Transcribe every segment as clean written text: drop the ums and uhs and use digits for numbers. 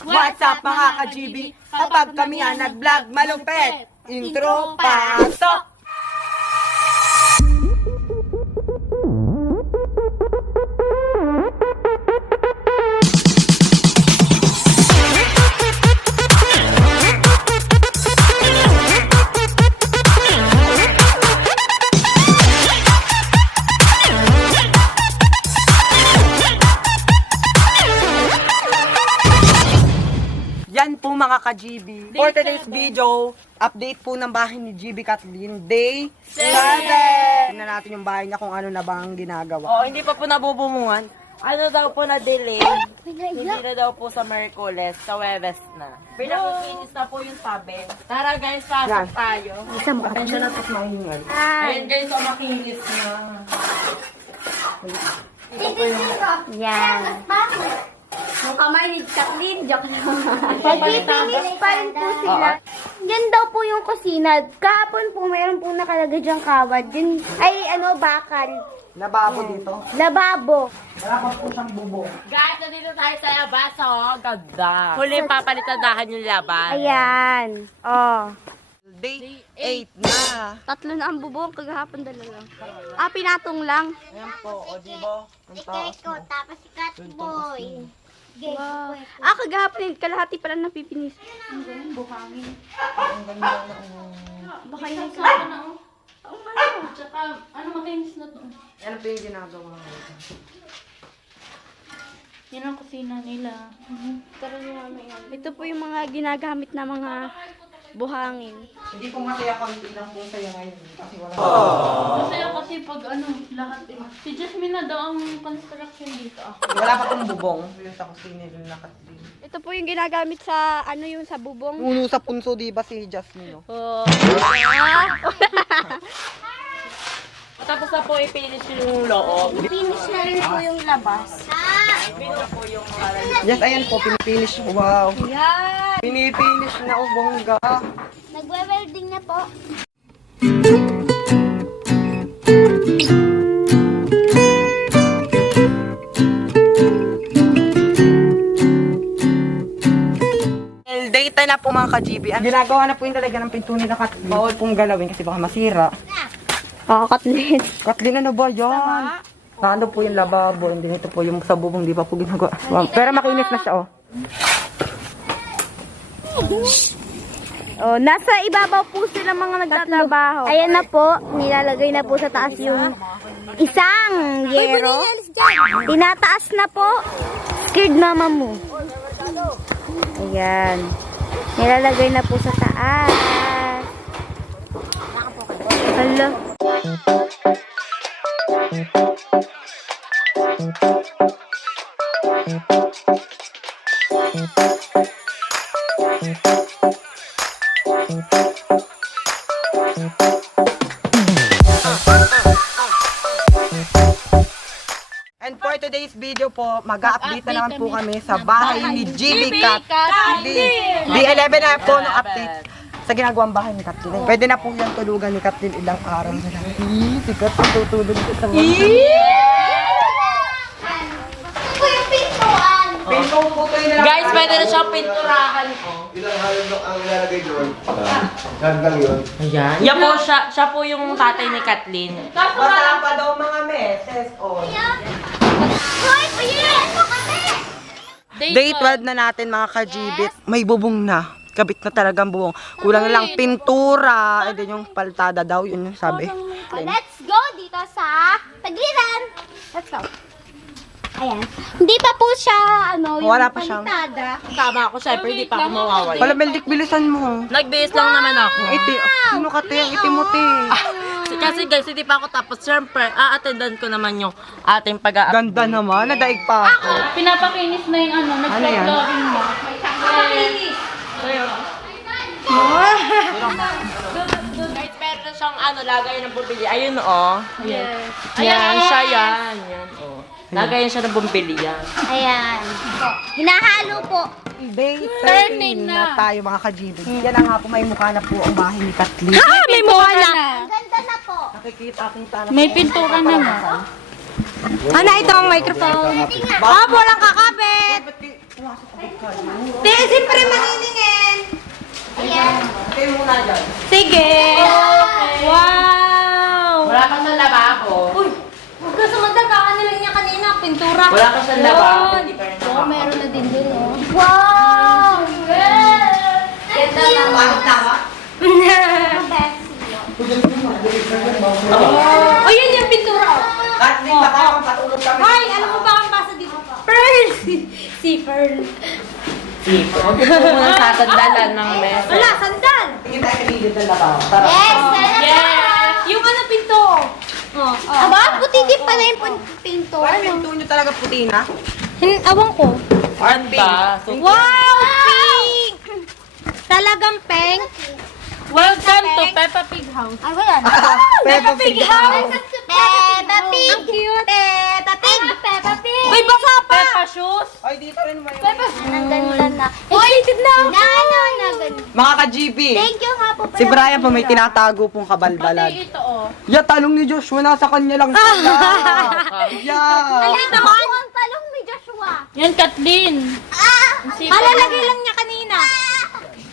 What's up mga ka-GB? Kapag kami nga nag-vlog, malupet! Intro, pasok! Yan po mga ka-GB. For today's video, update po ng bahay ni GB Kathleen. Day 7! Tingnan natin yung bahay niya kung ano na ba ang ginagawa. Oo, hindi pa po nabubumungan. Ano daw po na-delay? Hindi na daw po sa Merkules, sa Webes na. Pinakikinis na po yung sabi. Tara guys, pasok Yan. tayo. Atensya na ito mahingal. Ayan guys, so makinis na. Yan. Yung kamay ni Kathleen, joke lang. Nagpipinis pa rin po sila. Yan daw po yung kusina. Kahapon po, mayroon po nakalagay dyang kawad. Yun, ay bakal. Lababo dito. Lababo. Wala pa po siyang bubong. Guys, nandito tayo sa labas, oh. Ganda. Huli papalitadahan yung laban. Ayan. Oh. Day 8 na. Tatlo na ang bubong, kagahapon dalawa lang. Pinatong lang. Ayan po, o diba? Ang taas mo. tapos si Catboy. Wow. Kagahapon, kalahati pala napipinis. Ang ganun, buhangin. Ang ganda na. Baka yun sa Tsaka, makinis na to. Ano po yung ginagawa mo? Yan ang kusina nila. Ito po yung mga ginagamit na mga buhangin. Hindi po masaya konti lang po sa'yo ngayon. Kasi wala. Masaya kasi pag lahat Si Jasmine na daw ang construction dito. Wala pa pong bubong. Yung sa kusina nila na Kathleen. Ito po yung ginagamit sa yung sa bubong. Puno sa punso, di ba si Jasmine? No? Oh. Tapos na po i-finish yung loob. Finish na rin po yung labas. Yes, ayan po, pinipinish. Wow. Yan. Pinipinish na bongga. Nagwe-welding na po. Data na po mga ka-GB. Ang ginagawa na po yung talaga ng pinto nila Kathleen. Bawal pong galawin kasi baka masira. Kathleen. Kathleen, ano ba yan? Ano po yung lababo? Hindi nito po yung sa bubong, di pa po ginagawa. Wow. Pero makinis na siya, oh. Oh, nasa ibabaw po sila mga nagtatrabaho. Ayan na po, nilalagay na po sa taas yung isang yero. Tinataas na po. Scared mama mo. Ayan. Nilalagay na po sa taas. Hala. And for today's video po, mag-update na naman po kami sa bahay ni GB Kathleen. D11 na po ng update sa ginagawang bahay ni Kathleen. Pwede na po yung tulugan ni Kathleen ilang araw na lang. Sikat po tutulog sa mga. Pinto po kayo na lang. Guys, pwede na siyang pinturahan ko. Ilang halong ang ilalagay doon? Yan lang yun. Ayan. Yan po, siya po yung tatay ni Kathleen. Basta pa daw mga meses. Oh. Day 12 na natin mga ka-GB. May bubong na. Kabit na talagang bubong. Kulang na lang pintura. And then yung paltada daw. Yun yung sabi. Let's go dito sa Tagliran. Let's go. Ayan. Hindi pa po siya, Wala pa siyang- palitada. Tama ako, syempre hindi pa ako mawawala. Wala, Meldik, bilisan mo. Nagbihis lang naman ako. Iti, sino ka te? Ang itim mo te. Kasi guys, hindi pa ako tapos. Siyempre, a-attendan ko naman yung ating pag-a-update. Ganda naman. Nadaig pa ako. Pinapakinis na yung Ano yan? nag-flooring mo. Guys, pero siyang lagay ng bumili. Ayun, oh. Yes. Yan, siya yan. Yan, oh. Lagayan siya ng bumili yan. Ayan. Hinahalo po. Day 13 na tayo mga ka-GB. Yan na nga po, may mukha na po ang bahay ni Kathleen. May mukha na! Ang ganda na po. Nakikita na. May pintura na na. Ano ito ang microphone? Ba't walang kakabit? Pero siyempre maniningin. Kayo muna dyan. Sige. Wow. Wala pa sa lababo. Uy, huwag ka sumandagkaan nila niya kanina, pintura. Wala pa sa lababo. Yun. Hindi pa rin Oo, meron na din dun, oh. Wow! Ganda naman. Oh, yun yung pintura, oh. Kathleen, baka naman patulog kami. Hoy, alam mo ba ang basa dito? Pearl! Si Pearl. Sipon. Huwag po muna sa sandalan ng mesa. Wala, sandal! Tingin tayo kanilid ng labaw. Tara. Yes! Yung ano pinto? Oh. Aba, puti din pala yung pinto. Ano? Pinto nyo talaga puti na? Awang ko. Anta. Wow! Pink! Talagang pink? Welcome to Peppa Pig House. Ay, wala na. Peppa Pig House! Peppa Pig! Ang cute! Peppa Pig! Peppa Pig! Uy, basa pa! Peppa Shoes. Ay, dito rin may... Ang ganda na. Excited na ako! Na ganda. Mga ka-GB, Thank you nga po. si Brian po may tinatago pong kabalbalad. Pati ito oh. Ya, talong ni Joshua, nasa kanya lang sila. Yeah. Alita mo ang talong ni Joshua. Yan, Kathleen. Malalagay lang niya kanina.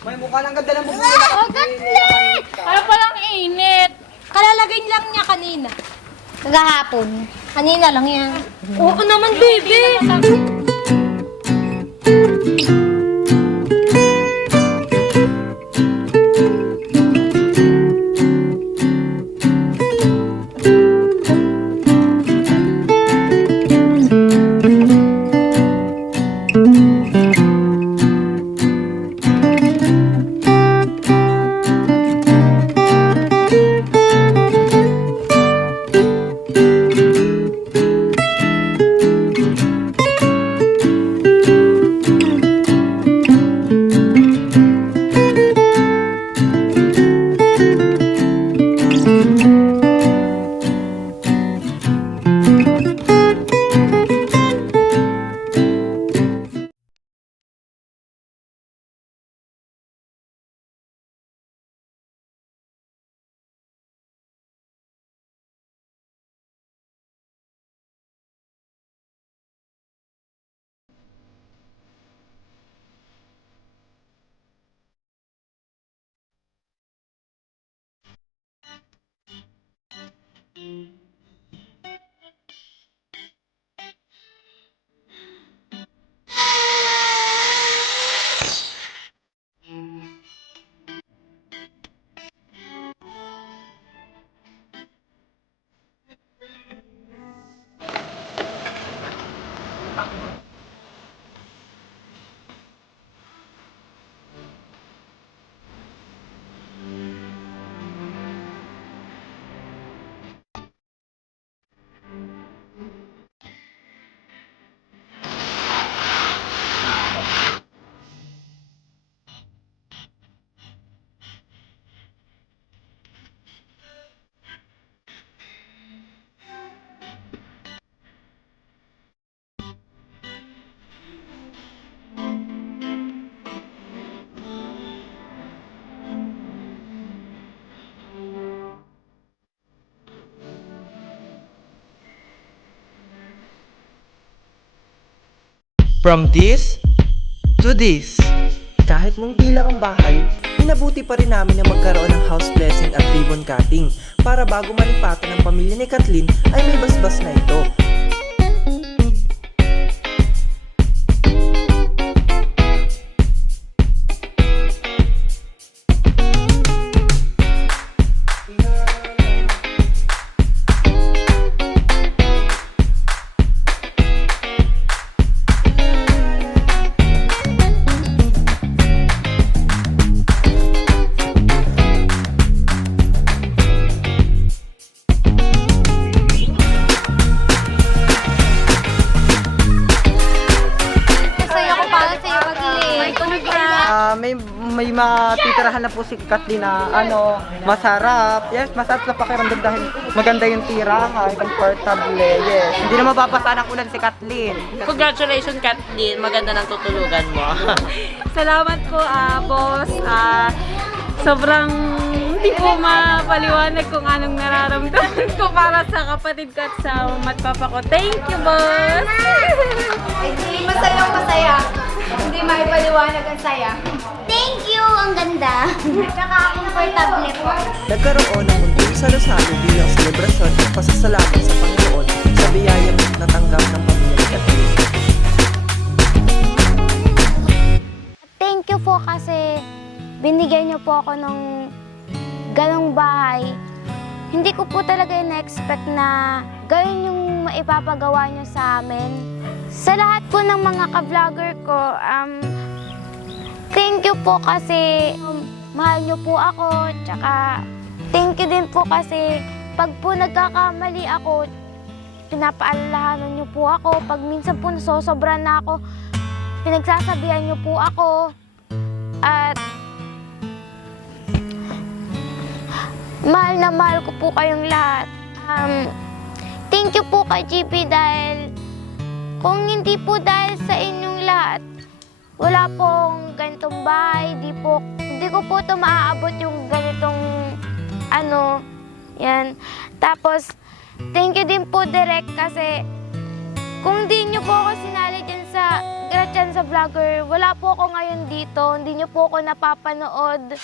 May mukha ng ganda ng bubula. Oh, Kathleen! Para palang init. Kalalagay lang niya kanina. Kagahapon. Kanina lang yan. Oo naman, baby. From this to this. Kahit munti lang ang bahay, inabuti pa rin namin na magkaroon ng house blessing at ribbon cutting para bago malipatan ng pamilya ni Kathleen ay may basbas na ito. Masaya ko para sa'yo, Kathleen. May matitirahan na po si Kathleen na masarap. Yes, masarap sa pakiramdam dahil maganda yung tirahan, comfortable. Yes. Hindi na mapapasa ng ulan si Kathleen. Congratulations, Kathleen. Maganda ng tutulugan mo. Salamat po, boss. Sobrang hindi po mapaliwanag kung anong nararamdaman ko para sa kapatid ko at sa mama at papa ko. Thank you, boss! Hindi masaya. Hindi maipaliwanag ang saya. Thank you! Ang ganda. Tsaka comfortable po. Nagkaroon ng munting salo-salo bilang selebrasyon at pasasalamat sa Panginoon sa biyayang natanggap ng pamilya ni Kathleen. Thank you po kasi binigyan niyo po ako ng ganong bahay. Hindi ko po talaga in-expect na gawin yung maipapagawa niyo sa amin. Sa lahat po ng mga ka-vlogger ko, thank you po kasi mahal niyo po ako. Tsaka thank you din po kasi pag po nagkakamali ako, pinapaalalahanan niyo po ako. Pag minsan po nasosobra na ako, pinagsasabihan niyo po ako. At mahal na mahal ko po kayong lahat. Thank you po kay GP dahil kung hindi po dahil sa inyong lahat, wala pong ganitong bahay, hindi ko po ito maaabot yung ganitong yan. Tapos, thank you din po Direk kasi kung di nyo po ako sinali dyan sa Gretchen sa vlogger, wala po ako ngayon dito, hindi nyo po ako napapanood.